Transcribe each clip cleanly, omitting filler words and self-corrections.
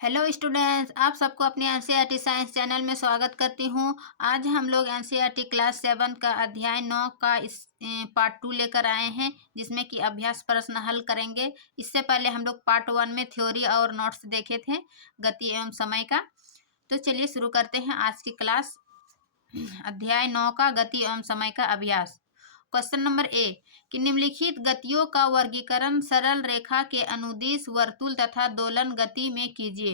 Hello students, आप सबको अपने एनसीईआरटी साइंस चैनल में स्वागत करती हूँ। आज हम लोग एनसीईआरटी क्लास 7 का अध्याय 9 का पार्ट 2 लेकर आए हैं, जिसमें कि अभ्यास प्रश्न हल करेंगे। इससे पहले हम लोग पार्ट 1 में थ्योरी और नोट्स देखे थे गति एवं समय का। तो चलिए शुरू करते हैं आज की क्लास। अध्याय 9 का गति एवं समय का अभ्यास। क्वेश्चन नंबर ए कि निम्नलिखित गतियों का वर्गीकरण सरल रेखा के अनुदिश, वर्तुल तथा दोलन गति में कीजिए।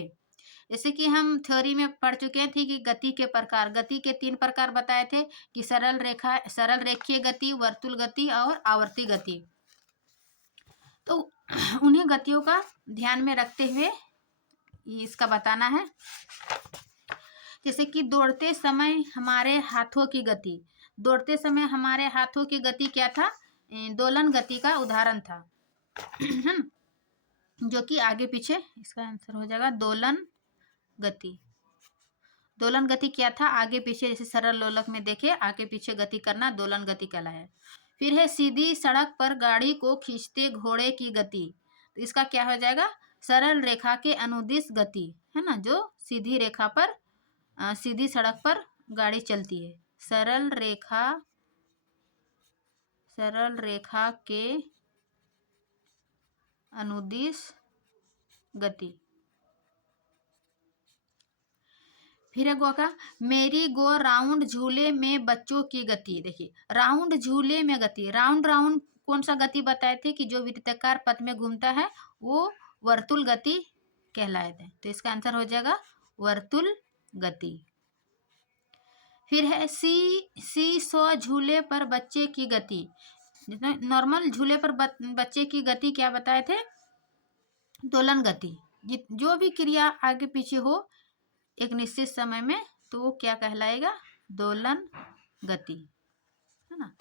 जैसे कि हम थ्योरी में पढ़ चुके थे कि गति के प्रकार, गति के 3 प्रकार बताए थे कि सरल रेखा, सरल रेखीय गति, वर्तुल गति और आवर्ती गति। तो उन्हीं गतियों का ध्यान में रखते हुए इसका बताना है। जैसे कि दौड़ते समय हमारे हाथों की गति, दौड़ते समय हमारे हाथों की गति क्या था? दोलन गति का उदाहरण था जो कि आगे पीछे, इसका आंसर हो जाएगा दोलन गति। दोलन गति क्या था? आगे पीछे, जैसे सरल लोलक में देखे आगे पीछे गति करना दोलन गति कहलाया। फिर है सीधी सड़क पर गाड़ी को खींचते घोड़े की गति, तो इसका क्या हो जाएगा? सरल रेखा के अनुदिश गति, है ना, जो सीधी रेखा पर सीधी सड़क पर गाड़ी चलती है। सरल रेखा के अनुदिश गति। फिर है का मेरी गो राउंड झूले में बच्चों की गति। देखिए राउंड झूले में गति, राउंड राउंड कौन सा गति बताए थे कि जो वृत्ताकार पथ में घूमता है वो वर्तुल गति कहलाए थे। तो इसका आंसर हो जाएगा वर्तुल गति। फिर है सी सौ झूले पर बच्चे की गति। नॉर्मल झूले पर बच्चे की गति क्या बताए थे? दोलन गति। जो भी क्रिया आगे पीछे हो एक निश्चित समय में तो वो क्या कहलाएगा? दोलन गति, है ना।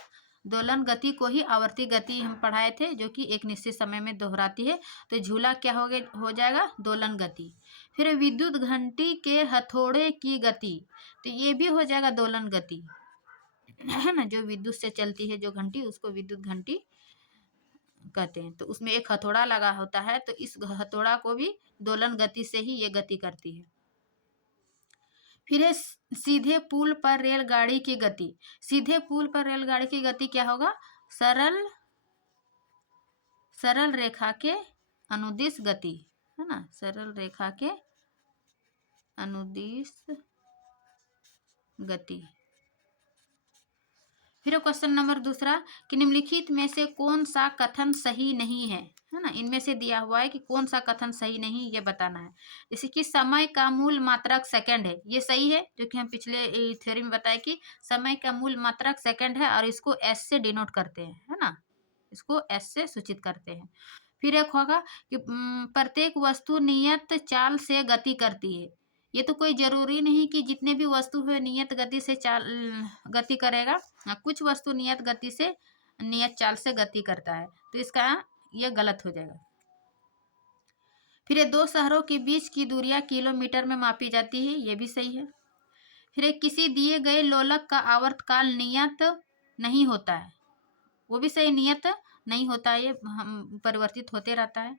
दोलन गति को ही आवर्ती गति हम पढ़ाए थे, जो कि एक निश्चित समय में दोहराती है। तो झूला क्या हो जाएगा? दोलन गति। फिर विद्युत घंटी के हथौड़े की गति, तो ये भी हो जाएगा दोलन गति, है ना। जो विद्युत से चलती है जो घंटी, उसको विद्युत घंटी कहते हैं। तो उसमें एक हथौड़ा लगा होता है, तो इस हथौड़ा को भी दोलन गति से ही ये गति करती है। फिर है सीधे पुल पर रेलगाड़ी की गति। सीधे पुल पर रेलगाड़ी की गति क्या होगा? सरल रेखा के अनुदिश गति, है ना। सरल रेखा के अनुदिश गति। फिर क्वेश्चन नंबर दूसरा कि निम्नलिखित में से कौन सा कथन सही नहीं है, है ना। इनमें से दिया हुआ है कि कौन सा कथन सही नहीं, ये बताना है। जैसे कि समय का मूल मात्रक सेकंड है, ये सही है, जो कि हम पिछले थ्योरी में बताए कि समय का मूल मात्रक सेकंड है और इसको एस से डिनोट करते हैं, है ना, इसको एस से सूचित करते हैं। फिर एक होगा कि प्रत्येक वस्तु नियत चाल से गति करती है। ये तो कोई जरूरी नहीं कि जितने भी वस्तु है नियत गति से गति करेगा। कुछ वस्तु नियत गति से, नियत चाल से गति करता है, तो इसका ये गलत हो जाएगा। फिर ये दो शहरों के बीच की दूरियां किलोमीटर में मापी जाती है, ये भी सही है। फिर किसी दिए गए लोलक का आवर्तकाल नियत नहीं होता है, वो भी सही, नियत नहीं होता है, ये परिवर्तित होते रहता है।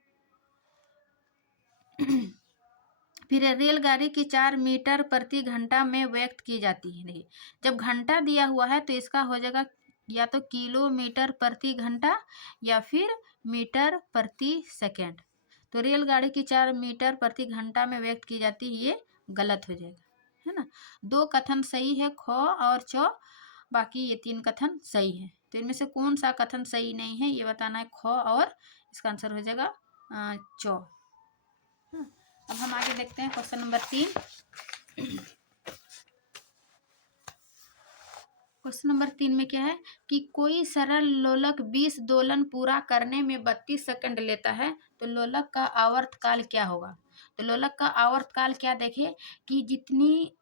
फिर रेलगाड़ी की 4 मीटर प्रति घंटा में व्यक्त की जाती है। देखिए जब घंटा दिया हुआ है तो इसका हो जाएगा या तो किलोमीटर प्रति घंटा या फिर मीटर प्रति सेकंड। तो रेलगाड़ी की 4 मीटर प्रति घंटा में व्यक्त की जाती है, ये गलत हो जाएगा, है ना। 2 कथन सही है, ख और च, बाकी ये 3 कथन सही है। तो इनमें से कौन सा कथन सही नहीं है ये बताना है, ख, और इसका आंसर हो जाएगा च। अब हम आगे देखते हैं क्वेश्चन नंबर 3। क्वेश्चन नंबर 3 में क्या है कि कोई सरल लोलक 20 दोलन पूरा करने में 32 सेकंड लेता है, तो लोलक का आवर्तकाल क्या होगा? तो लोलक का आवर्तकाल क्या देखे कि जितनी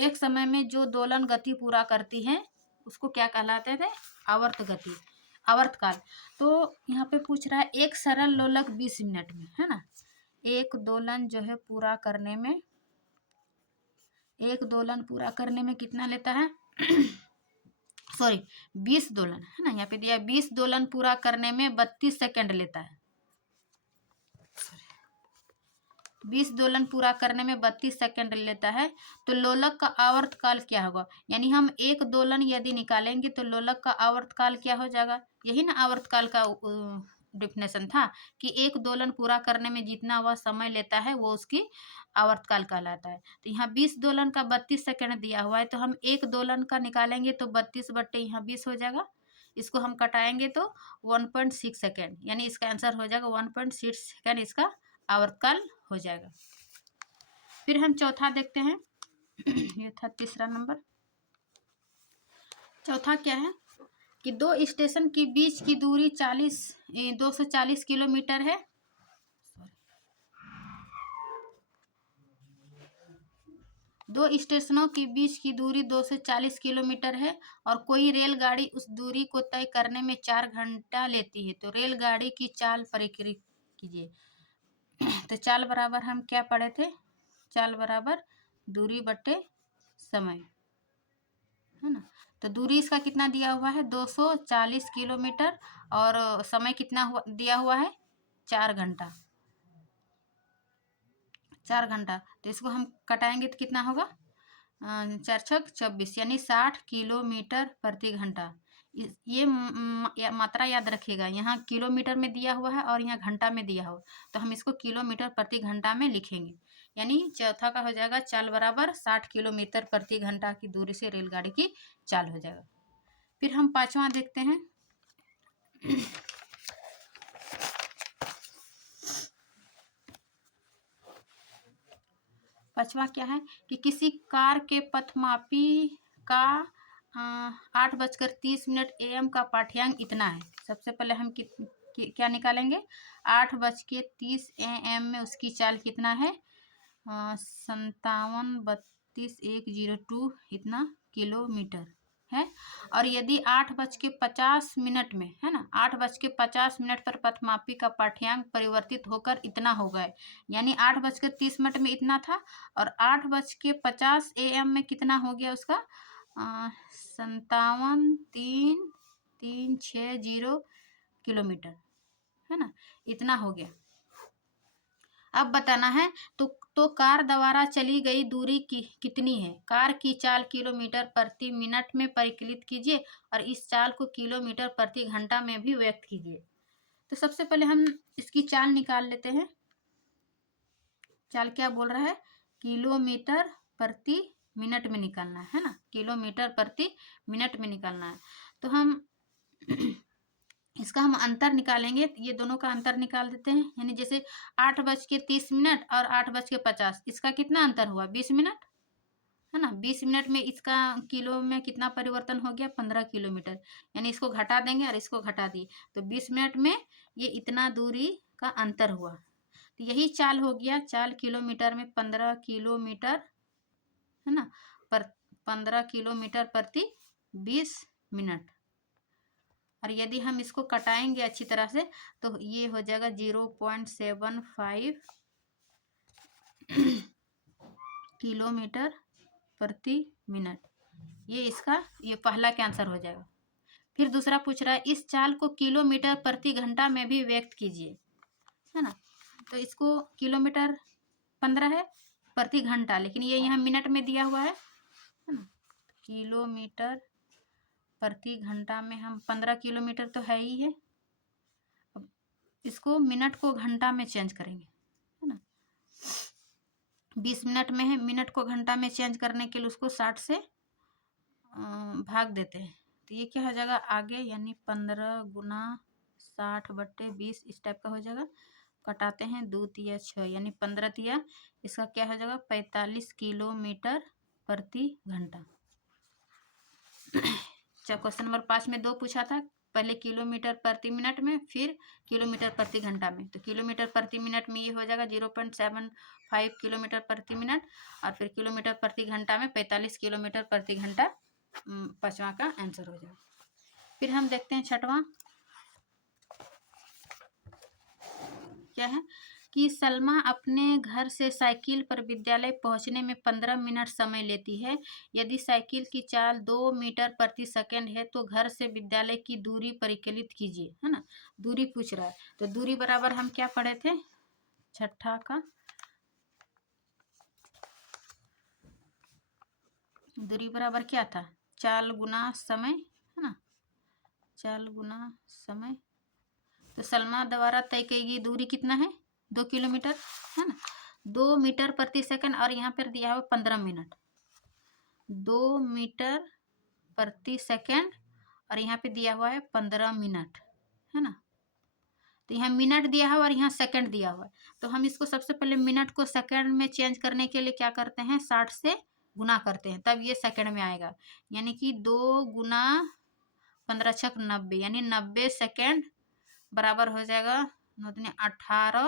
एक समय में जो दोलन गति पूरा करती है उसको क्या कहलाते थे? आवर्त गति, आवर्तकाल। तो यहाँ पे पूछ रहा है एक सरल लोलक 20 मिनट में, है ना। एक दोलन जो है पूरा करने में, एक दोलन पूरा करने में कितना लेता है? सॉरी 20 दोलन, है ना, यहाँ पे दिया 20 दोलन पूरा करने में 32 सेकंड लेता है। 20 दोलन पूरा करने में 32 सेकंड लेता है, तो लोलक का आवर्तकाल क्या होगा? यानी हम एक दोलन यदि निकालेंगे तो लोलक का आवर्तकाल क्या हो जाएगा? यही ना आवर्तकाल का डिफिनेशन था कि एक दोलन पूरा करने में जितना वह समय लेता है वो उसकी आवर्तकाल कहलाता है। तो यहाँ 20 दोलन का 32 सेकंड दिया हुआ है, तो हम एक दोलन का निकालेंगे तो 32 बट्टे यहाँ 20 हो जाएगा। इसको हम कटाएंगे तो 1.6 सेकेंड, यानी इसका आंसर हो जाएगा 1.6 सेकेंड इसका आवर्तकाल हो जाएगा। फिर हम चौथा देखते हैं। ये था तीसरा नंबर। चौथा क्या है कि दो स्टेशन के बीच की दूरी 240 किलोमीटर है। दो स्टेशनों के बीच की दूरी 240 किलोमीटर है और कोई रेलगाड़ी उस दूरी को तय करने में 4 घंटा लेती है, तो रेलगाड़ी की चाल परिकलित कीजिए। तो चाल बराबर हम क्या पढ़े थे? चाल बराबर दूरी बटे समय, है ना। तो दूरी इसका कितना दिया हुआ है? 240 किलोमीटर और समय कितना दिया हुआ है? 4 घंटा। 4 घंटा, तो इसको हम कटाएंगे तो कितना होगा? 4 छक 24, यानी 60 किलोमीटर प्रति घंटा। ये मात्रा याद रखिएगा, यहाँ किलोमीटर में दिया हुआ है और यहाँ घंटा में दिया हुआ, तो हम इसको किलोमीटर प्रति घंटा में लिखेंगे। यानी चौथा का हो जाएगा चाल बराबर 60 किलोमीटर प्रति घंटा की दूरी से रेलगाड़ी की चाल हो जाएगा। फिर हम पांचवा देखते हैं। पांचवा क्या है कि किसी कार के पथमापी का 8:30 AM का पाठ्यांक इतना है। सबसे पहले हम क्या निकालेंगे? 8:30 AM में उसकी चाल कितना है? 5732.102 इतना किलोमीटर है। और यदि 8:50 में, है ना, 8:50 पर पथमापी का पाठ्यांक परिवर्तित होकर इतना हो गए, यानी 8:30 में इतना था और 8:50 AM में कितना हो गया उसका? 573360 किलोमीटर, है ना, इतना हो गया। अब बताना है तो कार द्वारा चली गई दूरी कितनी है? कार की चाल किलोमीटर प्रति मिनट में परिकलित कीजिए और इस चाल को किलोमीटर प्रति घंटा में भी व्यक्त कीजिए। तो सबसे पहले हम इसकी चाल निकाल लेते हैं। चाल क्या बोल रहा है? किलोमीटर प्रति मिनट में निकालना है ना, किलोमीटर प्रति मिनट में निकालना है। तो हम इसका हम अंतर निकालेंगे, ये दोनों का अंतर निकाल देते हैं। यानी जैसे 8:30 और 8:50, इसका कितना अंतर हुआ? 20 मिनट, है ना। 20 मिनट में इसका किलो में कितना परिवर्तन हो गया? 15 किलोमीटर। यानी इसको घटा देंगे और इसको घटा दिए तो 20 मिनट में ये इतना दूरी का अंतर हुआ। तो यही चाल हो गया। चाल किलोमीटर में 15 किलोमीटर, है ना, पर 15 किलोमीटर प्रति 20 मिनट। और यदि हम इसको कटाएंगे अच्छी तरह से तो ये हो जाएगा 0.75 किलोमीटर प्रति मिनट। ये पहला का आंसर हो जाएगा। फिर दूसरा पूछ रहा है इस चाल को किलोमीटर प्रति घंटा में भी व्यक्त कीजिए, है ना। तो इसको किलोमीटर 15 है प्रति घंटा, लेकिन ये यहाँ मिनट में दिया हुआ है ना। किलोमीटर प्रति घंटा में हम 15 किलोमीटर तो है ही है। अब इसको मिनट को घंटा में चेंज करेंगे, है ना। 20 मिनट में है, मिनट को घंटा में चेंज करने के लिए उसको 60 से भाग देते हैं। तो ये क्या हो जाएगा आगे, यानी 15 गुना 60/20 इस टाइप का हो जाएगा। कटाते हैं 2 तिया 6, यानी 15 तिया इसका क्या हो जाएगा 45 किलोमीटर प्रति घंटा। क्वेश्चन नंबर 5 में 2 पूछा था, पहले किलोमीटर प्रति मिनट में, फिर किलोमीटर प्रति घंटा में। तो किलोमीटर प्रति मिनट में ये हो जाएगा 0.75 किलोमीटर प्रति मिनट और फिर किलोमीटर प्रति घंटा में 45 किलोमीटर प्रति घंटा। पांचवा का आंसर हो जाएगा। फिर हम देखते हैं छठवां क्या है कि सलमा अपने घर से साइकिल पर विद्यालय पहुंचने में 15 मिनट समय लेती है। यदि साइकिल की चाल 2 मीटर प्रति सेकंड है तो घर से विद्यालय की दूरी परिकलित कीजिए, है ना। दूरी पूछ रहा है तो दूरी बराबर हम क्या पढ़े थे छठा का? दूरी बराबर क्या था, चाल गुना समय, है ना, चाल गुना समय। तो सलमा द्वारा तय की गई दूरी कितना है, 2 किलोमीटर, है ना, 2 मीटर प्रति सेकंड, और यहाँ पर दिया हुआ 15 मिनट, 2 मीटर प्रति सेकंड, और यहाँ पे दिया हुआ है 15 मिनट, है ना। तो यहाँ मिनट दिया हुआ और यहाँ सेकंड दिया हुआ है। तो हम इसको सबसे पहले मिनट को सेकंड में चेंज करने के लिए क्या करते हैं, 60 से गुना करते हैं, तब ये सेकंड में आएगा। यानी कि 2 गुना 15 छक 90, यानी 90 सेकंड बराबर हो जाएगा 18,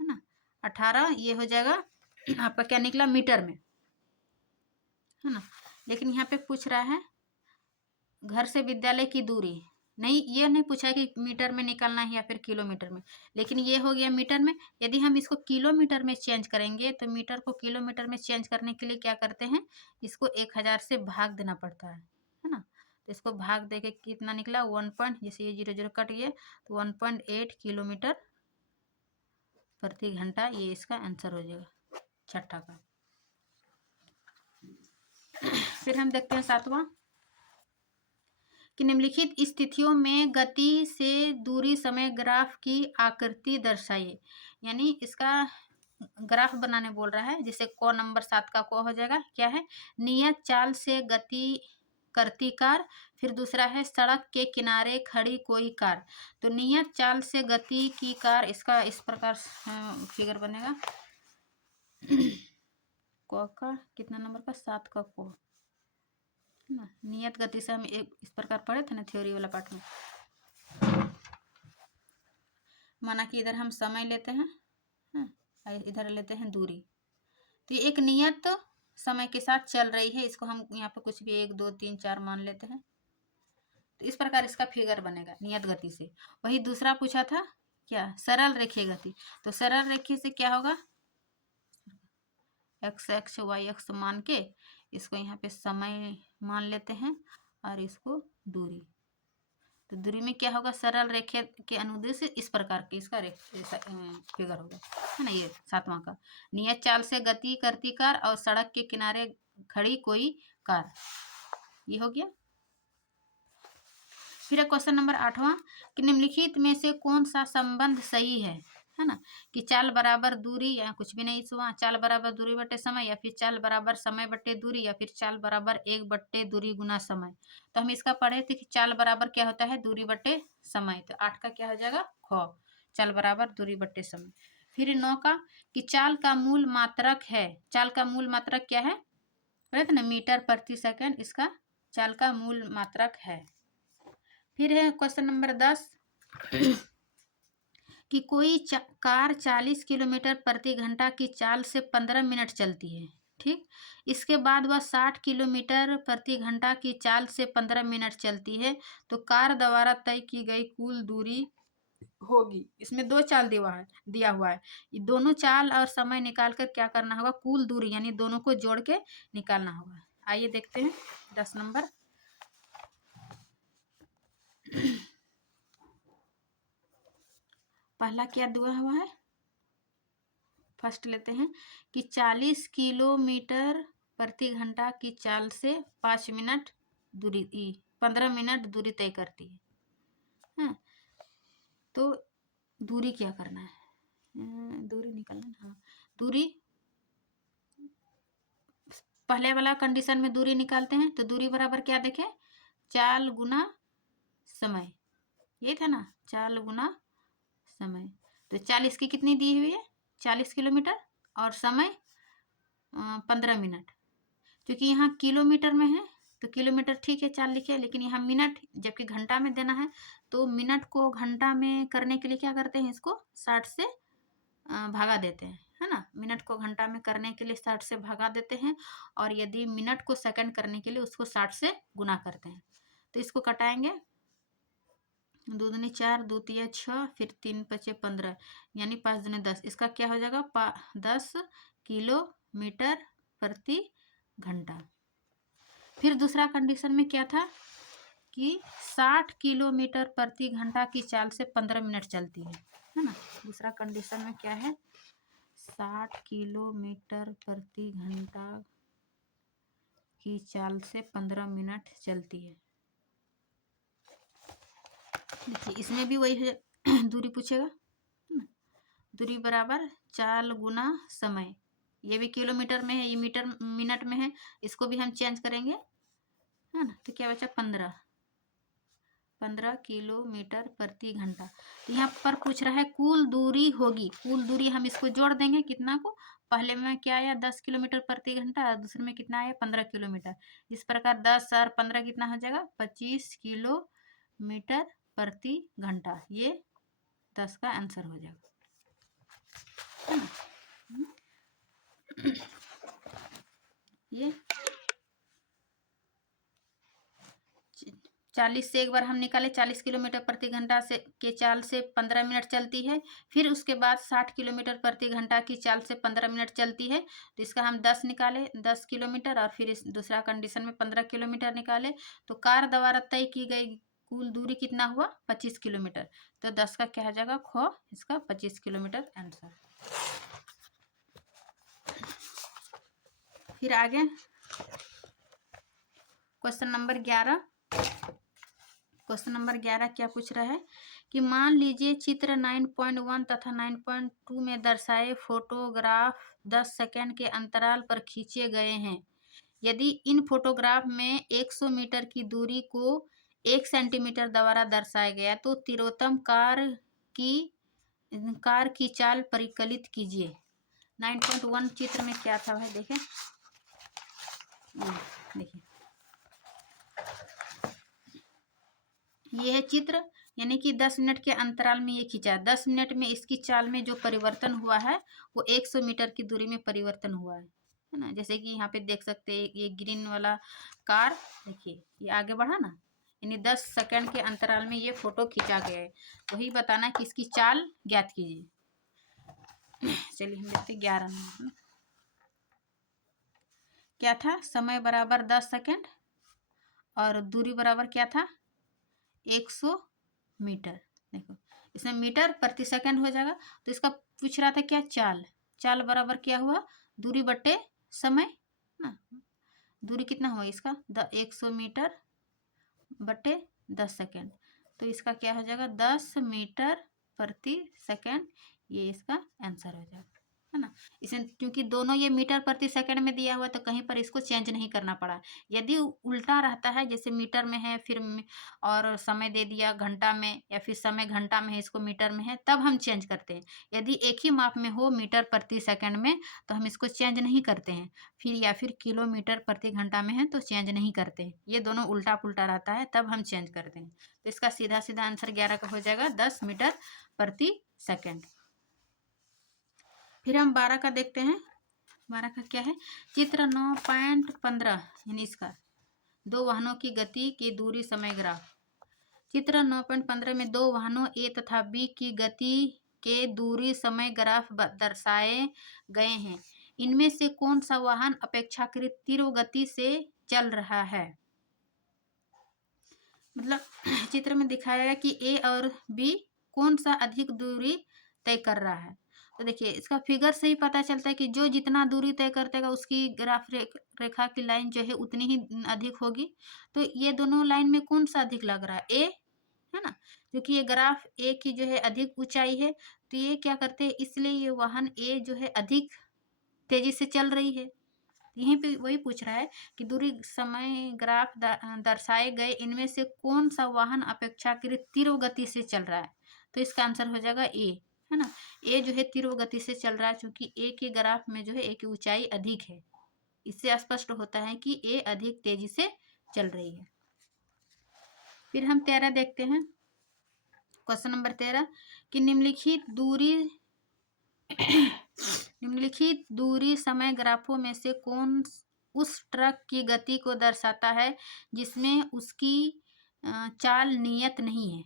है ना, 18 ये हो जाएगा आपका क्या निकला, मीटर में, है ना। लेकिन यहाँ पे पूछ रहा है घर से विद्यालय की दूरी, नहीं ये नहीं पूछा है कि मीटर में निकालना है या फिर किलोमीटर में, लेकिन ये हो गया मीटर में। यदि हम इसको किलोमीटर में चेंज करेंगे तो मीटर को किलोमीटर में चेंज करने के लिए क्या करते हैं, इसको 1000 से भाग देना पड़ता है ना। तो इसको भाग दे के कितना निकला, 1 पॉइंट, जैसे ये 0 0 कट गया तो 1.8 किलोमीटर प्रति घंटा, ये इसका आंसर हो जाएगा छठा का। फिर हम देखते हैं 7वां कि निम्नलिखित स्थितियों में गति से दूरी समय ग्राफ की आकृति दर्शाइए। यानी इसका ग्राफ बनाने बोल रहा है, जिसे क नंबर 7 का क हो जाएगा, क्या है, नियत चाल से गति करती कार, फिर दूसरा है सड़क के किनारे खड़ी कोई कार। तो नियत चाल से गति की कार, इसका इस प्रकार फिगर बनेगा क का कितना नंबर का, 7 का क, है ना। नियत गति से हम एक इस प्रकार पढ़े थे ना थ्योरी वाला पार्ट में। माना कि इधर हम समय लेते हैं, इधर लेते हैं दूरी, तो ये एक नियत समय के साथ चल रही है, इसको हम यहाँ पे कुछ भी 1 2 3 4 मान लेते हैं। तो इस प्रकार इसका फिगर बनेगा नियत गति से। वही दूसरा पूछा था क्या, सरल रेखीय गति। तो सरल रेखीय से क्या होगा, एक्स एक्स वाई एक्स मान के इसको यहाँ पे समय मान लेते हैं और इसको दूरी। तो दूरी में क्या होगा, सरल रेखा के अनुदिश इस प्रकार के इसका फिगर होगा, है ना। ये 7वां का, नियत चाल से गति करती कार और सड़क के किनारे खड़ी कोई कार, ये हो गया। फिर क्वेश्चन नंबर 8वां कि निम्नलिखित में से कौन सा संबंध सही है ना, कि चाल बराबर दूरी, या कुछ भी नहीं हुआ, चाल बराबर दूरी बटे समय, या फिर चाल बराबर समय बटे दूरी, या फिर चाल बराबर 1 बटे दूरी गुना समय। तो हम इसका पढ़े थे कि चाल बराबर क्या होता है, दूरी बटे समय। तो 8 का क्या हो जाएगा, ख, चाल बराबर दूरी बटे समय। फिर 9 का कि चाल का मूल मात्रक है, चाल का मूल मात्रक क्या है, पढ़े थे ना, मीटर प्रति सेकंड, इसका चाल का मूल मात्रक है। फिर है क्वेश्चन नंबर 10 कि कोई कार 40 किलोमीटर प्रति घंटा की चाल से 15 मिनट चलती है, ठीक। इसके बाद वह 60 किलोमीटर प्रति घंटा की चाल से 15 मिनट चलती है, तो कार द्वारा तय की गई कुल दूरी होगी। इसमें 2 चाल दिया हुआ है, ये दोनों चाल और समय निकाल कर क्या करना होगा, कुल दूरी, यानी दोनों को जोड़ के निकालना होगा। आइए देखते हैं 10 नंबर। पहला क्या दिया हुआ है, फर्स्ट लेते हैं कि 40 किलोमीटर प्रति घंटा की चाल से 5 मिनट दूरी, 15 मिनट दूरी तय करती है। तो दूरी क्या करना है, दूरी निकालना है, हाँ। दूरी पहले वाला कंडीशन में दूरी निकालते हैं, तो दूरी बराबर क्या देखें, चाल गुना समय, ये था ना, चाल गुना समय। तो 40 की कितनी दी हुई है, 40 किलोमीटर, और समय 15 मिनट। क्योंकि यहाँ किलोमीटर में है तो किलोमीटर ठीक है, चाल लिखे, लेकिन यहाँ मिनट जबकि घंटा में देना है, तो मिनट को घंटा में करने के लिए क्या करते हैं, इसको 60 से भागा देते हैं, है ना। मिनट को घंटा में करने के लिए 60 से भागा देते हैं, और यदि मिनट को सेकंड करने के लिए उसको 60 से गुना करते हैं। तो इसको कटाएंगे, 2 दूनी 4, 2 तिया 6, फिर 3 5 15, यानी 5 दूनी 10। इसका क्या हो जाएगा, 10 किलोमीटर प्रति घंटा। फिर दूसरा कंडीशन में क्या था कि 60 किलोमीटर प्रति घंटा की चाल से 15 मिनट चलती है ना। दूसरा कंडीशन में क्या है, 60 किलोमीटर प्रति घंटा की चाल से 15 मिनट चलती है। देखिए इसमें भी वही है दूरी पूछेगा, है ना। दूरी बराबर चाल गुना समय, ये भी किलोमीटर में है, ये मीटर मिनट में है, इसको भी हम चेंज करेंगे, है ना। तो क्या बचा 15 किलोमीटर प्रति घंटा। तो यहाँ पर पूछ रहा है कुल दूरी होगी, कुल दूरी हम इसको जोड़ देंगे कितना को, पहले में क्या आया 10 किलोमीटर प्रति घंटा और दूसरे में कितना आया 15 किलोमीटर। इस प्रकार 10 और 15 कितना हो जाएगा 25 किलोमीटर प्रति घंटा। ये 10 का आंसर हो जाएगा, है ना। ये 40 से एक बार हम निकाले, 40 किलोमीटर प्रति घंटा से के चाल से 15 मिनट चलती है। फिर उसके बाद 60 किलोमीटर प्रति घंटा की चाल से 15 मिनट चलती है। तो इसका हम 10 निकाले, 10 किलोमीटर, और फिर इस दूसरा कंडीशन में 15 किलोमीटर निकाले। तो कार द्वारा तय की गई कुल दूरी कितना हुआ 25 किलोमीटर। तो 10 का क्या हो जाएगा ख, इसका 25 किलोमीटर आंसर। फिर आगे क्वेश्चन नंबर 11। क्वेश्चन नंबर 11 क्या पूछ रहा है कि मान लीजिए चित्र 9.1 तथा 9.2 में दर्शाए फोटोग्राफ 10 सेकंड के अंतराल पर खींचे गए हैं। यदि इन फोटोग्राफ में 100 मीटर की दूरी को 1 सेंटीमीटर द्वारा दर्शाया गया तो तिरोत्तम कार की चाल परिकलित कीजिए। 9.1 चित्र में क्या था भाई, देखें, देखिए ये है चित्र, यानी कि 10 मिनट के अंतराल में ये खींचा। 10 मिनट में इसकी चाल में जो परिवर्तन हुआ है वो 100 मीटर की दूरी में परिवर्तन हुआ है ना। जैसे कि यहाँ पे देख सकते हैं ये ग्रीन वाला कार, देखिए ये आगे बढ़ा ना, यानी 10 सेकंड के अंतराल में ये फोटो खींचा गया है। वही बताना कि इसकी चाल ज्ञात कीजिए। चलिए हम देखते 11 नंबर क्या था, समय बराबर 10 सेकंड और दूरी बराबर क्या था 100 मीटर। देखो इसमें मीटर प्रति सेकंड हो जाएगा। तो इसका पूछ रहा था क्या चाल, चाल बराबर क्या हुआ दूरी बटे समय ना। दूरी कितना हुआ इसका 100 मीटर बटे 10 सेकंड। तो इसका क्या हो जाएगा 10 मीटर प्रति सेकंड, ये इसका आंसर हो जाएगा, है ना। इसमें क्योंकि दोनों ये मीटर प्रति सेकंड में दिया हुआ है तो कहीं पर इसको चेंज नहीं करना पड़ा। यदि उल्टा रहता है जैसे मीटर में है फिर और समय दे दिया घंटा में, या फिर समय घंटा में है इसको मीटर में है, तब हम चेंज करते हैं। यदि एक ही माप में हो मीटर प्रति सेकंड में तो हम इसको चेंज नहीं करते हैं। फिर या फिर किलोमीटर प्रति घंटा में है तो चेंज नहीं करते हैं। ये दोनों उल्टा पुल्टा रहता है तब हम चेंज करते हैं। तो इसका सीधा सीधा आंसर 11 का हो जाएगा 10 मीटर प्रति सेकंड। फिर हम 12 का देखते हैं। 12 का क्या है, चित्र 9.15 यानी इसका दो वाहनों की गति की दूरी समय ग्राफ। चित्र 9.15 में दो वाहनों ए तथा बी की गति के दूरी समय ग्राफ दर्शाए गए हैं। इनमें से कौन सा वाहन अपेक्षाकृत तीव्र गति से चल रहा है। मतलब चित्र में दिखाया है कि ए और बी कौन सा अधिक दूरी तय कर रहा है। तो देखिए इसका फिगर से ही पता चलता है कि जो जितना दूरी तय करतेगा उसकी ग्राफ रेखा की लाइन जो है उतनी ही अधिक होगी। तो ये दोनों लाइन में कौन सा अधिक लग रहा है ए, है ना, क्योंकि ये ग्राफ ए की जो है अधिक ऊंचाई है। तो ये क्या करते हैं, इसलिए ये वाहन ए जो है अधिक तेजी से चल रही है। यहीं पे वही पूछ रहा है कि दूरी समय ग्राफ दर्शाए गए इनमें से कौन सा वाहन अपेक्षाकृत तीव्र गति से चल रहा है। तो इसका आंसर हो जाएगा ए, है ना। ए जो है तीव्र गति से चल रहा है क्योंकि ए के ग्राफ में जो है ए की ऊंचाई अधिक है। इससे स्पष्ट होता है कि ए अधिक तेजी से चल रही है। फिर हम 13 देखते हैं। क्वेश्चन नंबर 13 कि निम्नलिखित दूरी समय ग्राफों में से कौन उस ट्रक की गति को दर्शाता है जिसमें उसकी चाल नियत नहीं है।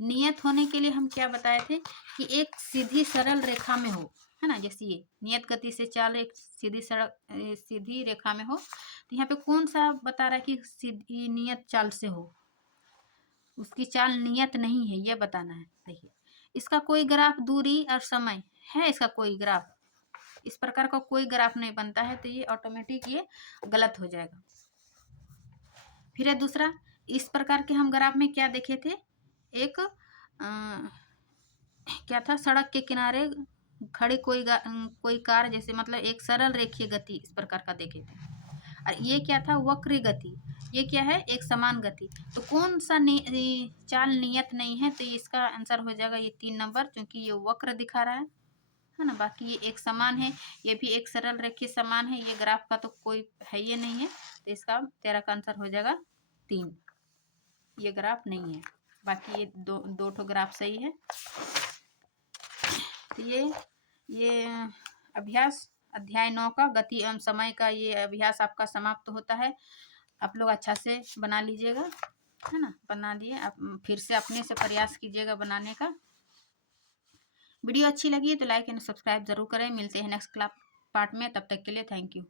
नियत होने के लिए हम क्या बताए थे कि एक सीधी सरल रेखा में हो, है ना। जैसे ये नियत गति से चाल एक सीधी रेखा में हो। तो यहाँ पे कौन सा बता रहा है कि सीधी नियत चाल से हो, उसकी चाल नियत नहीं है, यह बताना है। देखिए इसका कोई ग्राफ दूरी और समय है, इसका कोई ग्राफ इस प्रकार का कोई ग्राफ नहीं बनता है, तो ये ऑटोमेटिक ये गलत हो जाएगा। फिर है दूसरा, इस प्रकार के हम ग्राफ में क्या देखे थे, एक क्या था, सड़क के किनारे खड़ी कोई कार, जैसे मतलब एक सरल रेखीय गति इस प्रकार का देखे थे। और ये क्या था, वक्र गति, ये क्या है, एक समान गति। तो कौन सा चाल नियत नहीं है, तो इसका आंसर हो जाएगा ये 3 नंबर, क्योंकि ये वक्र दिखा रहा है ना। बाकी ये एक समान है, ये भी एक सरल रेखीय समान है, ये ग्राफ का तो कोई है ये नहीं है, तो इसका 13 का आंसर हो जाएगा 3, ये ग्राफ नहीं है। बाकी ये दो ठो ग्राफ सही है। तो ये अभ्यास अध्याय 9 का गति एवं समय का ये अभ्यास आपका समाप्त होता है। आप लोग अच्छा से बना लीजिएगा, है ना। बना लिए, आप फिर से अपने से प्रयास कीजिएगा बनाने का। वीडियो अच्छी लगी तो लाइक एंड सब्सक्राइब जरूर करें। मिलते हैं नेक्स्ट क्लास पार्ट में, तब तक के लिए थैंक यू।